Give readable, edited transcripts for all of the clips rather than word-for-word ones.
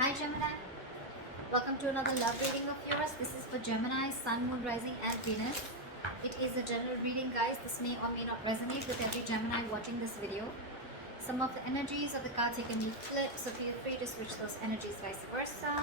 Hi Gemini, welcome to another love reading of yours. This is for Gemini, Sun, Moon, Rising and Venus. It is a general reading, guys. This may or may not resonate with every Gemini watching this video. Some of the energies of the cards can be flipped, so feel free to switch those energies, vice versa.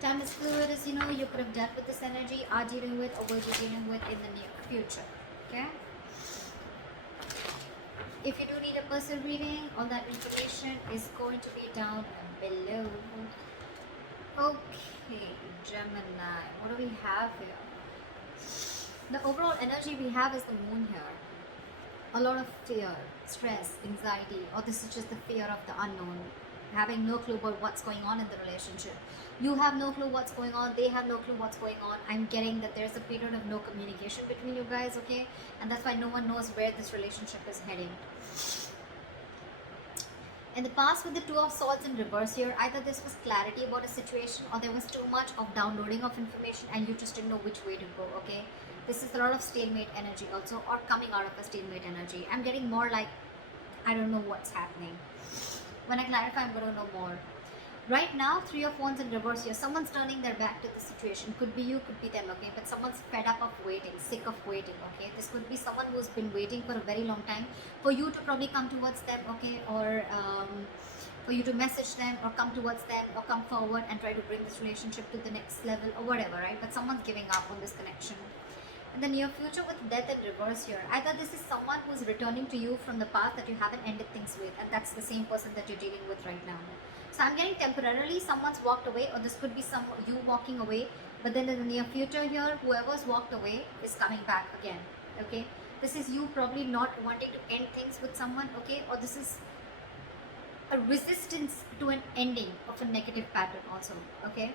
Time is fluid, as you know. You could have dealt with this energy, are dealing with, or will be dealing with in the near future. Okay? If you do need a personal reading, all that information is going to be down below. Okay, Gemini, what do we have here? The overall energy we have is the moon here. A lot of fear, stress, anxiety, or this is just the fear of the unknown. Having no clue about what's going on in the relationship. You have no clue what's going on, they have no clue what's going on. I'm getting that there's a period of no communication between you guys, okay? And that's why no one knows where this relationship is heading. In the past, with the Two of Swords in reverse here, either this was clarity about a situation or there was too much of downloading of information and you just didn't know which way to go, okay? This is a lot of stalemate energy also, or coming out of a stalemate energy. I'm getting more like, I don't know what's happening. When I clarify, I'm going to know more. Right now, Three of Wands in reverse here. Someone's turning their back to the situation. Could be you, could be them, okay? But someone's fed up of waiting, sick of waiting, okay? This could be someone who's been waiting for a very long time for you to probably come towards them, okay? Or for you to message them or come towards them or come forward and try to bring this relationship to the next level or whatever, right? But someone's giving up on this connection. In the near future, with death in reverse here, either this is someone who's returning to you from the past that you haven't ended things with, and that's the same person that you're dealing with right now. So I'm getting temporarily someone's walked away, or this could be you walking away, but then in the near future here, whoever's walked away is coming back again, okay? This is you probably not wanting to end things with someone, okay? Or this is a resistance to an ending of a negative pattern also, okay?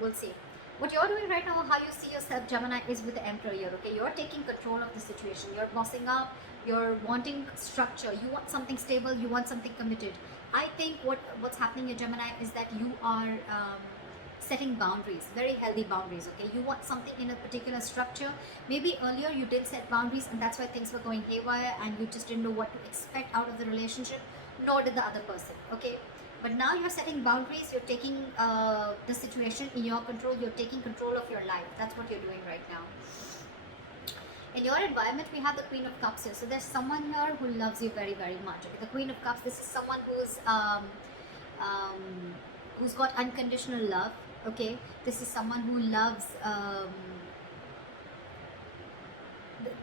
We'll see. What you're doing right now, how you see yourself, Gemini, is with the Emperor here, okay? You're taking control of the situation. You're bossing up. You're wanting structure. You want something stable. You want something committed. I think what's happening here, Gemini, is that you are setting boundaries, very healthy boundaries, okay? You want something in a particular structure. Maybe earlier you didn't set boundaries and that's why things were going haywire and you just didn't know what to expect out of the relationship, nor did the other person, okay? But now you're setting boundaries, you're taking the situation in your control, you're taking control of your life. That's what you're doing right now. In your environment, we have the Queen of Cups here. So there's someone here who loves you very, very much. Okay? The Queen of Cups, this is someone who's got unconditional love. Okay, this is someone who loves.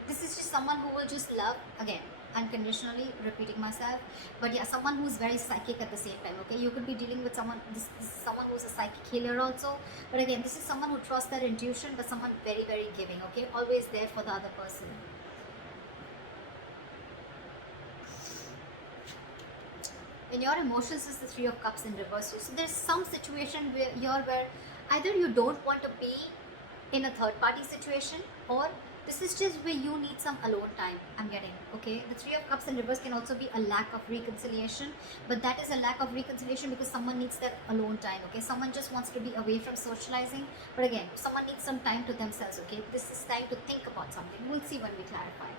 This is just someone who will just love again. Unconditionally, repeating myself, but yeah, someone who's very psychic at the same time, okay? You could be dealing with someone, this is someone who's a psychic healer also, but again, this is someone who trusts their intuition, but someone very, very giving, okay? Always there for the other person. In your emotions is the Three of Cups in reverse. So there's some situation where either you don't want to be in a third party situation, or this is just where you need some alone time, I'm getting, okay? The Three of Cups in reverse can also be a lack of reconciliation, but that is a lack of reconciliation because someone needs that alone time, okay? Someone just wants to be away from socializing, but again, someone needs some time to themselves, okay? This is time to think about something. We'll see when we clarify.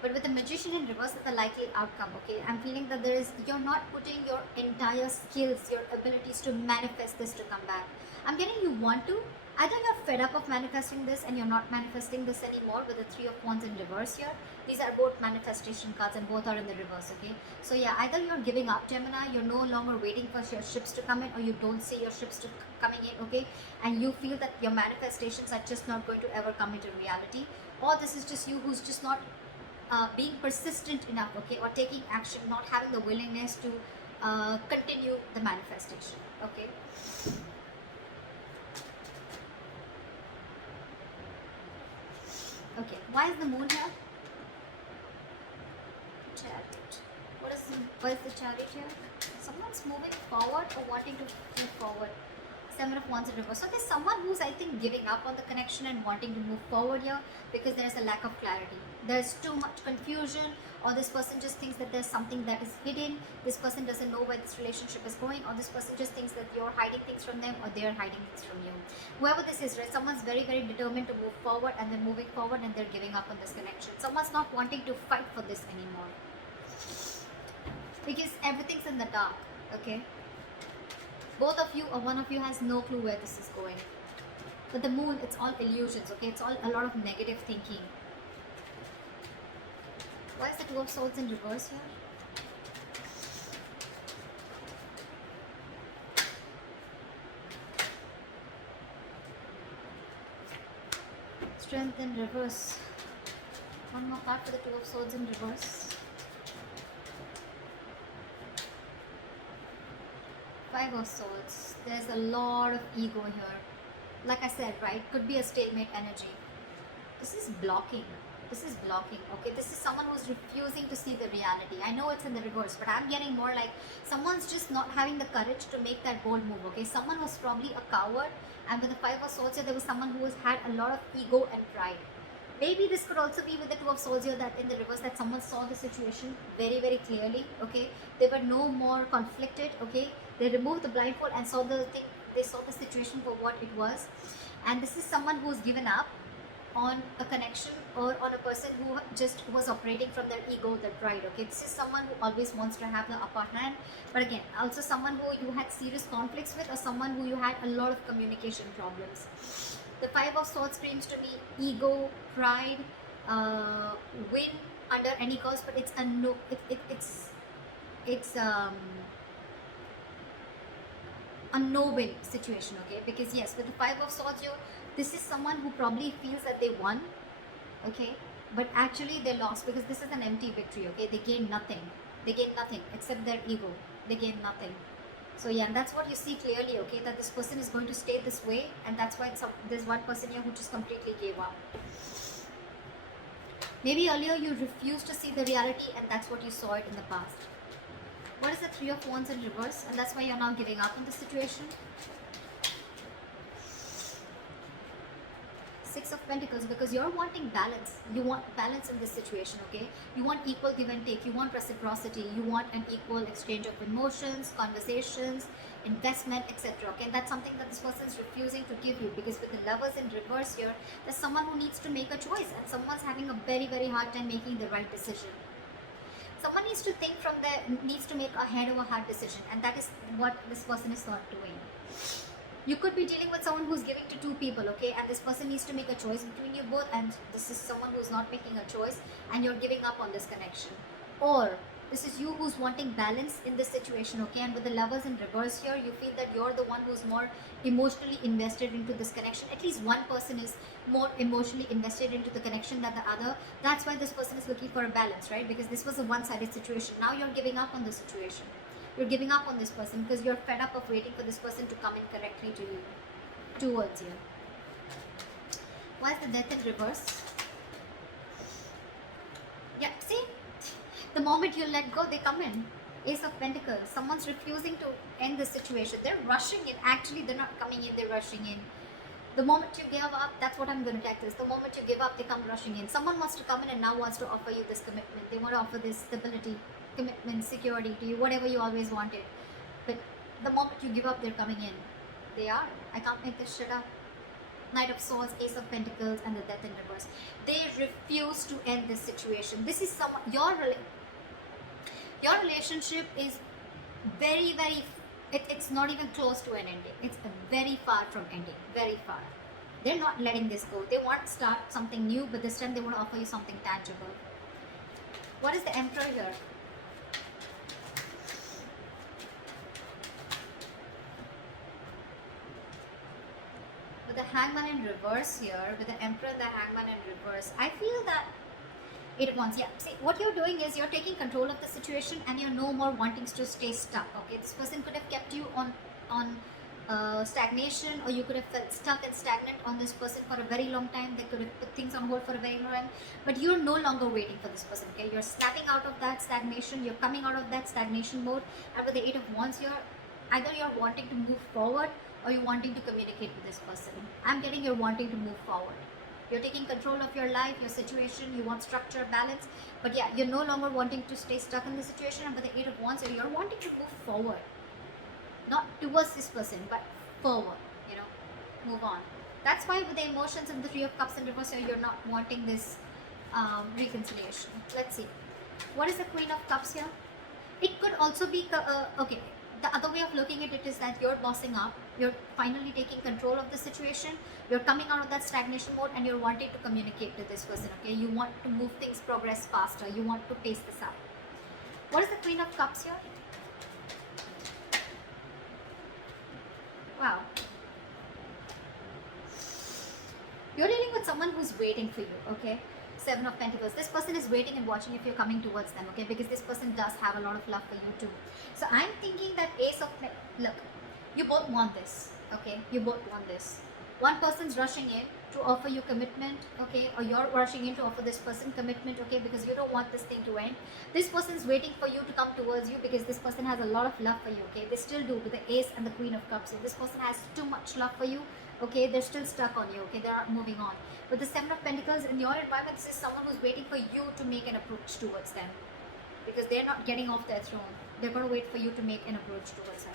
But with the Magician in reverse, it's a likely outcome, okay? I'm feeling that you're not putting your entire skills, your abilities to manifest this to come back. I'm getting you want to. Either you're fed up of manifesting this and you're not manifesting this anymore with the Three of Wands in reverse here. These are both manifestation cards and both are in the reverse, okay? So yeah, either you're giving up, Gemini, you're no longer waiting for your ships to come in, or you don't see your ships coming in, okay? And you feel that your manifestations are just not going to ever come into reality. Or this is just you who's just not being persistent enough, okay? Or taking action, not having the willingness to continue the manifestation, okay? Okay, why is the moon here? Chariot. What is the chariot here? Someone's moving forward or wanting to move forward. Seven of Wands in reverse. So there's someone who's, I think, giving up on the connection and wanting to move forward here because there's a lack of clarity. There's too much confusion, or this person just thinks that there's something that is hidden. This person doesn't know where this relationship is going, or this person just thinks that you're hiding things from them or they're hiding things from you. Whoever this is, right? Someone's very, very determined to move forward and they're moving forward and they're giving up on this connection. Someone's not wanting to fight for this anymore. Because everything's in the dark, okay? Both of you or one of you has no clue where this is going. But the moon, it's all illusions, okay? It's all a lot of negative thinking. Why is the Two of Swords in reverse here? Strength in reverse. One more card for the Two of Swords in reverse. Five of Swords. There's a lot of ego here. Like I said, right? Could be a stalemate energy. This is blocking. This is blocking, okay? This is someone who's refusing to see the reality. I know it's in the reverse, but I'm getting more like someone's just not having the courage to make that bold move, okay? Someone was probably a coward, and with the Five of Swords here, there was someone who has had a lot of ego and pride. Maybe this could also be with the Two of Swords here, that in the reverse, that someone saw the situation very, very clearly, okay? They were no more conflicted, okay? They removed the blindfold and saw the thing. They saw the situation for what it was. And this is someone who's given up on a connection or on a person who just was operating from their ego, their pride, okay? This is someone who always wants to have the upper hand, but again, also someone who you had serious conflicts with, or someone who you had a lot of communication problems. The Five of Swords screams to me ego, pride, win under any cost, but it's a no, it's a no-win situation, okay? Because yes, with the Five of Swords here, this is someone who probably feels that they won, okay? But actually they lost, because this is an empty victory, okay? They gain nothing. They gain nothing except their ego. They gain nothing. So yeah, and that's what you see clearly, okay? That this person is going to stay this way, and that's why there's one person here who just completely gave up. Maybe earlier you refused to see the reality, and that's what you saw it in the past. What is the Three of Wands in reverse? And that's why you're now giving up on the situation. Six of Pentacles, because you're wanting balance. You want balance in this situation, okay? You want equal give and take. You want reciprocity. You want an equal exchange of emotions, conversations, investment, etc. Okay, and that's something that this person is refusing to give you, because with the Lovers in reverse here, there's someone who needs to make a choice, and someone's having a very, very hard time making the right decision. Someone needs to think from there, needs to make a head over heart decision, and that is what this person is not doing. You could be dealing with someone who's giving to two people, okay, and this person needs to make a choice between you both, and this is someone who's not making a choice and you're giving up on this connection. Or this is you who's wanting balance in this situation, okay, and with the Lovers in reverse here, you feel that you're the one who's more emotionally invested into this connection. At least one person is more emotionally invested into the connection than the other. That's why this person is looking for a balance, right? Because this was a one-sided situation. Now you're giving up on the situation. You're giving up on this person because you're fed up of waiting for this person to come in correctly to you, towards you. Why is the Death in reverse? Yeah, see? The moment you let go, they come in. Ace of Pentacles. Someone's refusing to end the situation. They're rushing in. Actually, they're not coming in, they're rushing in. The moment you give up, that's what I'm going to tag this. The moment you give up, they come rushing in. Someone wants to come in and now wants to offer you this commitment. They want to offer this stability, commitment, security to you, whatever you always wanted. But the moment you give up, they're coming in. They are. I can't make this shit up. Knight of Swords, Ace of Pentacles, and the Death in reverse. They refuse to end this situation. This is someone, your relationship is very, very, it's not even close to an ending. It's very far from ending. Very far. They're not letting this go. They want to start something new, but this time they want to offer you something tangible. What is the Emperor here? With the Hangman in reverse here, with the Emperor and the Hangman in reverse, I feel that it wants, yeah, see, what you're doing is you're taking control of the situation and you're no more wanting to stay stuck, okay? This person could have kept you on stagnation, or you could have felt stuck and stagnant on this person for a very long time. They could have put things on hold for a very long time, but you're no longer waiting for this person, okay? You're snapping out of that stagnation, you're coming out of that stagnation mode, and with the Eight of Wands here, either you're wanting to move forward or you're wanting to communicate with this person. I'm getting you're wanting to move forward. You're taking control of your life, your situation, you want structure, balance, but yeah, you're no longer wanting to stay stuck in the situation, and with the Eight of Wands here, you're wanting to move forward. Not towards this person, but forward, you know, move on. That's why with the emotions and the Three of Cups in reverse here, you're not wanting this reconciliation. Let's see. What is the Queen of Cups here? It could also be, okay, the other way of looking at it is that you're bossing up, you're finally taking control of the situation, you're coming out of that stagnation mode, and you're wanting to communicate to this person, okay? You want to move things, progress faster, you want to pace this up. What is the Queen of Cups here? Wow. You're dealing with someone who's waiting for you, okay? Seven of Pentacles. This person is waiting and watching if you're coming towards them, okay? Because this person does have a lot of love for you too. So I'm thinking that Ace of look, you both want this, okay? You both want this. One person's rushing in to offer you commitment, okay? Or you're rushing in to offer this person commitment, okay? Because you don't want this thing to end. This person's waiting for you to come towards you because this person has a lot of love for you, okay? They still do with the Ace and the Queen of Cups. So this person has too much love for you, okay? They're still stuck on you, okay? They're not moving on. With the Seven of Pentacles, in your environment, this is someone who's waiting for you to make an approach towards them because they're not getting off their throne. They're going to wait for you to make an approach towards them.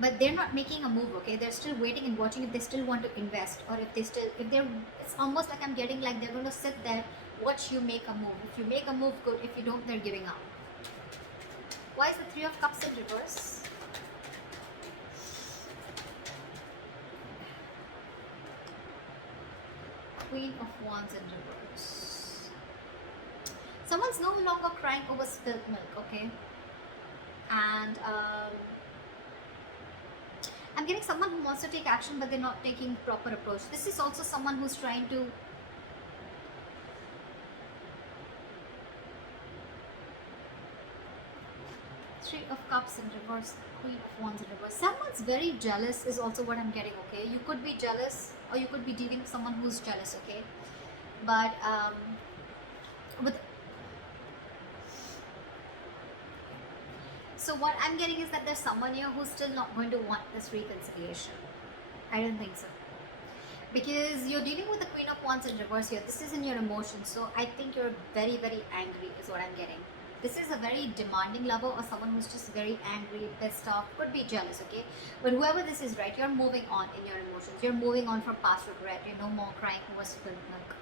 But they're not making a move, okay? They're still waiting and watching if they still want to invest, or it's almost like I'm getting like they're going to sit there, watch you make a move. If you make a move, good. If you don't, they're giving up. Why is the Three of Cups in reverse? Queen of Wands in reverse. Someone's no longer crying over spilled milk, okay? And I'm getting someone who wants to take action, but they're not taking proper approach. This is also someone who's trying to Three of Cups in reverse, Queen of Wands in reverse. Someone's very jealous is also what I'm getting, okay? You could be jealous, or you could be dealing with someone who's jealous, okay? But so what I'm getting is that there's someone here who's still not going to want this reconciliation. I don't think so. Because you're dealing with the Queen of Wands in reverse here. This is in your emotions. So I think you're very, very angry is what I'm getting. This is a very demanding lover or someone who's just very angry, pissed off, could be jealous, okay? But whoever this is, right, you're moving on in your emotions. You're moving on from past regret. You're no more crying over spilled milk.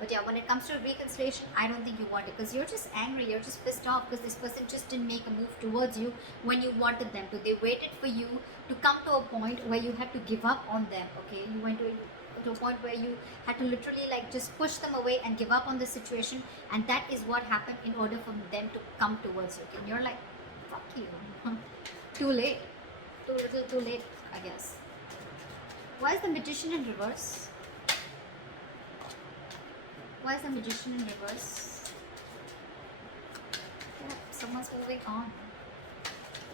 But yeah, when it comes to reconciliation, I don't think you want it because you're just angry. You're just pissed off because this person just didn't make a move towards you when you wanted them to. They waited for you to come to a point where you had to give up on them, okay? You went to a point where you had to literally like just push them away and give up on the situation, and that is what happened in order for them to come towards you, okay? And you're like, fuck you. Too late. Too little, too late, I guess. Why is the Magician in reverse? Why is the Magician in reverse? Yeah, someone's moving on.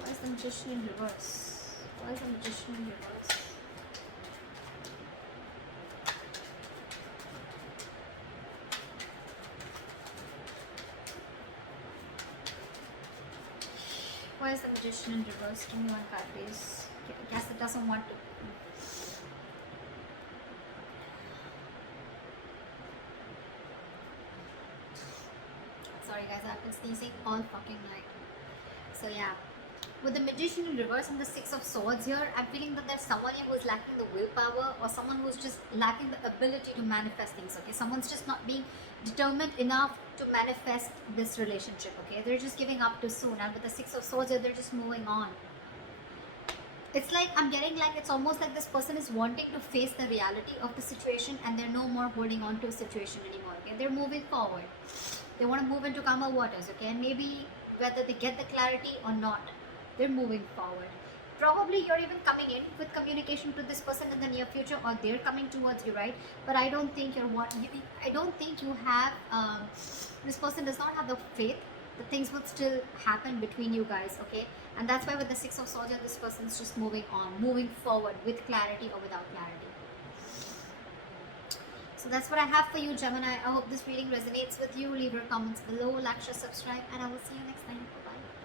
Why is the Magician in reverse? Why is the Magician in reverse? Why is the Magician in reverse? Give me one card, please. I guess it doesn't want to. Sorry guys, I've been sneezing all fucking night. So yeah, with the Magician in reverse and the Six of Swords here, I'm feeling that there's someone here who's lacking the willpower, or someone who's just lacking the ability to manifest things, okay? Someone's just not being determined enough to manifest this relationship, okay? They're just giving up too soon, and with the Six of Swords here, they're just moving on. It's like, I'm getting like, it's almost like this person is wanting to face the reality of the situation, and they're no more holding on to a situation anymore, okay? They're moving forward. They want to move into calmer waters, okay? And maybe whether they get the clarity or not, they're moving forward. Probably you're even coming in with communication to this person in the near future, or they're coming towards you, right? But I don't think I don't think you have, this person does not have the faith that things would still happen between you guys, okay? And that's why with the Six of Swords, this person is just moving on, moving forward with clarity or without clarity. So that's what I have for you, Gemini. I hope this reading resonates with you. Leave your comments below, like, share, subscribe, and I will see you next time. Bye-bye.